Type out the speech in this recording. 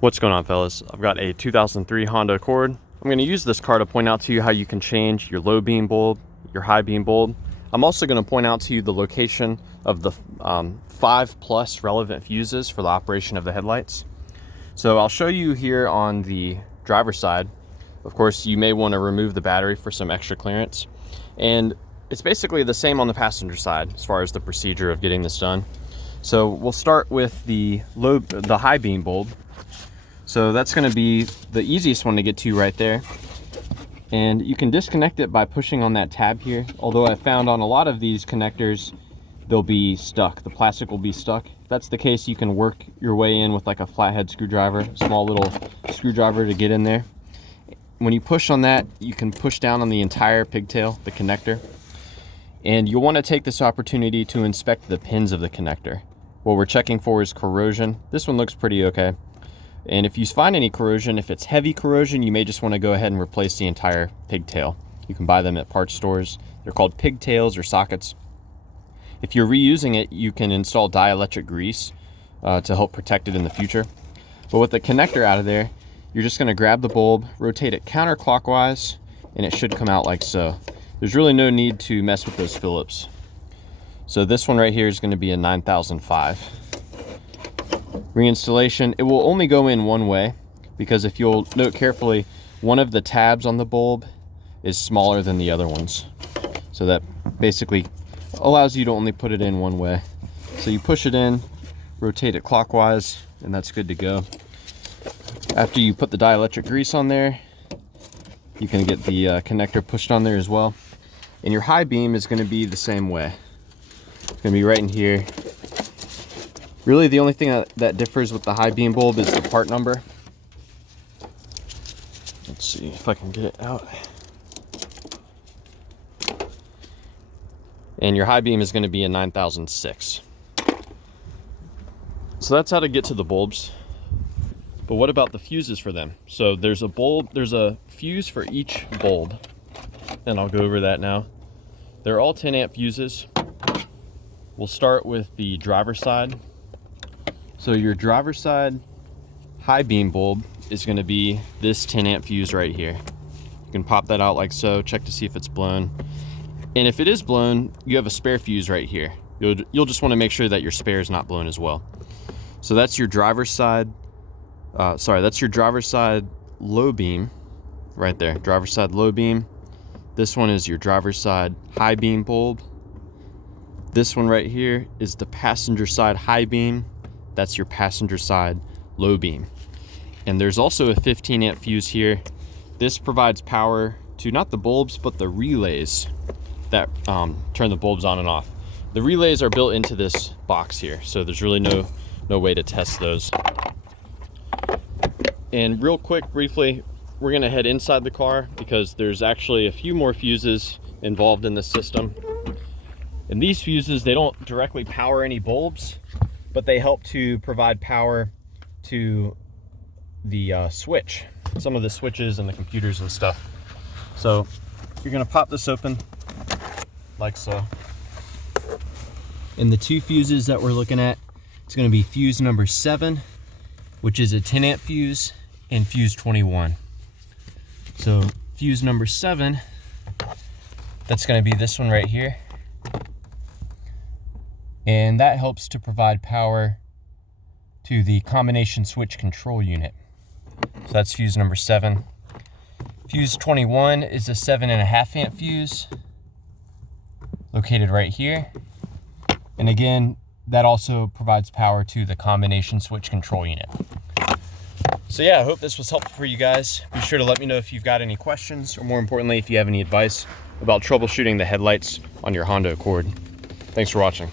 What's going on, fellas? I've got a 2003 Honda Accord. I'm going to use this car to point out to you how you can change your low beam bulb, your high beam bulb. I'm also going to point out to you the location of the 5+ relevant fuses for the operation of the headlights. So I'll show you here on the driver's side. Of course, you may want to remove the battery for some extra clearance. And it's basically the same on the passenger side as far as the procedure of getting this done. So we'll start with the high beam bulb. So that's going to be the easiest one to get to right there. And you can disconnect it by pushing on that tab here. Although I found on a lot of these connectors, they'll be stuck. The plastic will be stuck. If that's the case, you can work your way in with like a flathead screwdriver, small little screwdriver to get in there. When you push on that, you can push down on the entire pigtail, the connector. And you'll want to take this opportunity to inspect the pins of the connector. What we're checking for is corrosion. This one looks pretty okay. And if you find any corrosion, if it's heavy corrosion, you may just want to go ahead and replace the entire pigtail. You can buy them at parts stores. They're called pigtails or sockets. If you're reusing it, you can install dielectric grease to help protect it in the future. But with the connector out of there, you're just going to grab the bulb, rotate it counterclockwise, and it should come out like so. There's really no need to mess with those Phillips. So this one right here is going to be a 9005. Reinstallation, it will only go in one way, because if you'll note carefully, one of the tabs on the bulb is smaller than the other ones. So that basically allows you to only put it in one way. So you push it in, rotate it clockwise, and that's good to go. After you put the dielectric grease on there, you can get the connector pushed on there as well. And your high beam is going to be the same way. It's going to be right in here. Really, the only thing that differs with the high beam bulb is the part number. Let's see if I can get it out. And your high beam is going to be a 9006. So that's how to get to the bulbs. But what about the fuses for them? So there's a fuse for each bulb. And I'll go over that now. They're all 10 amp fuses. We'll start with the driver's side. So your driver's side high beam bulb is going to be this 10 amp fuse right here. You can pop that out like so, check to see if it's blown. And if it is blown, you have a spare fuse right here. You'll just want to make sure that your spare is not blown as well. So that's your driver's side, that's your driver's side low beam right there, driver's side low beam. This one is your driver's side high beam bulb. This one right here is the passenger side high beam. That's your passenger side low beam. And there's also a 15 amp fuse here. This provides power to not the bulbs, but the relays that turn the bulbs on and off. The relays are built into this box here, so there's really no way to test those. And real quick, briefly, we're gonna head inside the car because there's actually a few more fuses involved in this system. And these fuses, they don't directly power any bulbs, but they help to provide power to the switch, some of the switches and the computers and stuff. So you're gonna pop this open like so. And the two fuses that we're looking at, it's gonna be fuse number 7, which is a 10 amp fuse, and fuse 21. So fuse number 7, that's gonna be this one right here. And that helps to provide power to the combination switch control unit. So that's fuse number 7. Fuse 21 is a 7.5 amp fuse located right here. And again, that also provides power to the combination switch control unit. So yeah, I hope this was helpful for you guys. Be sure to let me know if you've got any questions, or more importantly, if you have any advice about troubleshooting the headlights on your Honda Accord. Thanks for watching.